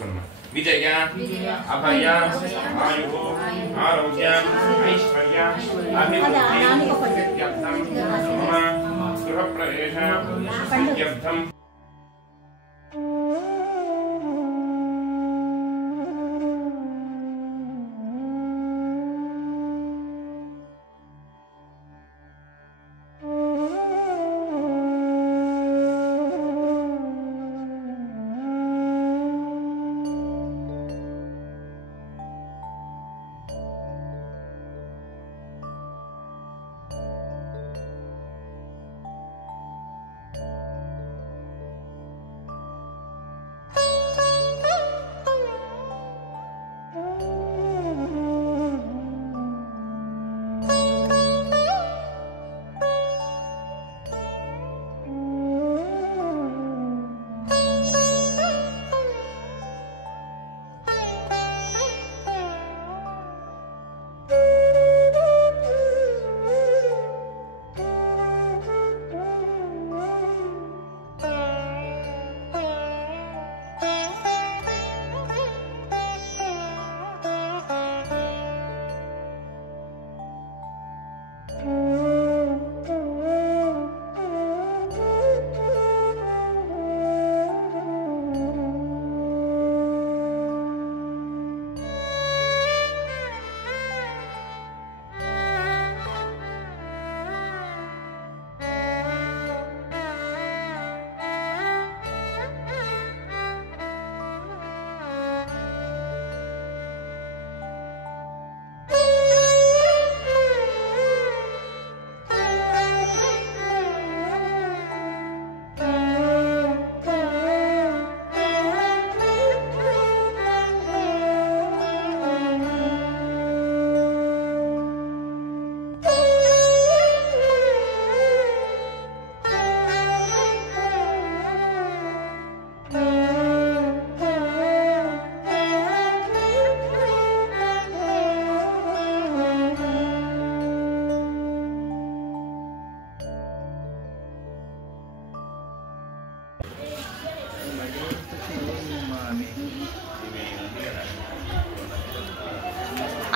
తీసుకున్నాం. విజయ అభయ ఆయు ఆరోగ్య ఐశ్వర్య అభివృద్ధి గృహప్రవేశ సిద్ధ్యర్థం.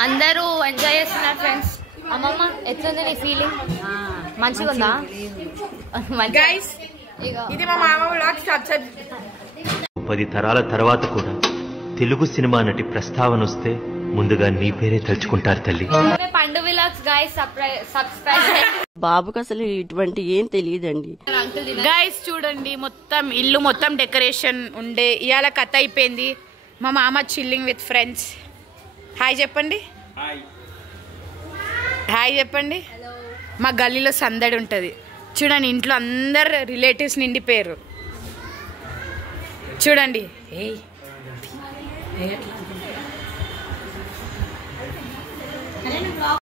అందరూ ఎంజాయ్ చేస్తున్నారు ఫ్రెండ్స్. అమ్మమ్మ ఎట్లుంది నీ ఫీలింగ్? మంచిగా ఉందా? ఇది మా మామ వ్లాగ్. 10 తరాల తర్వాత కూడా తెలుగు సినిమా నటి ప్రస్తావన వస్తే ముందుగా నీ పేరే తలుచుకుంటారు తల్లి. పండు వ్లాగ్స్ గైస్ సబ్స్క్రైబ్. బాబుకి అసలు ఇటువంటి ఏం తెలియదండి. గైస్ చూడండి, మొత్తం ఇల్లు మొత్తం డెకరేషన్ ఉండే. ఇవాళ కథ అయిపోయింది. మా మామ చిల్లింగ్ విత్ ఫ్రెండ్స్. హాయ్ చెప్పండి. హాయ్ చెప్పండి. మా గల్లీలో సందడి ఉంటుంది చూడండి. ఇంట్లో అందరు రిలేటివ్స్ నిండిపోయారు చూడండి.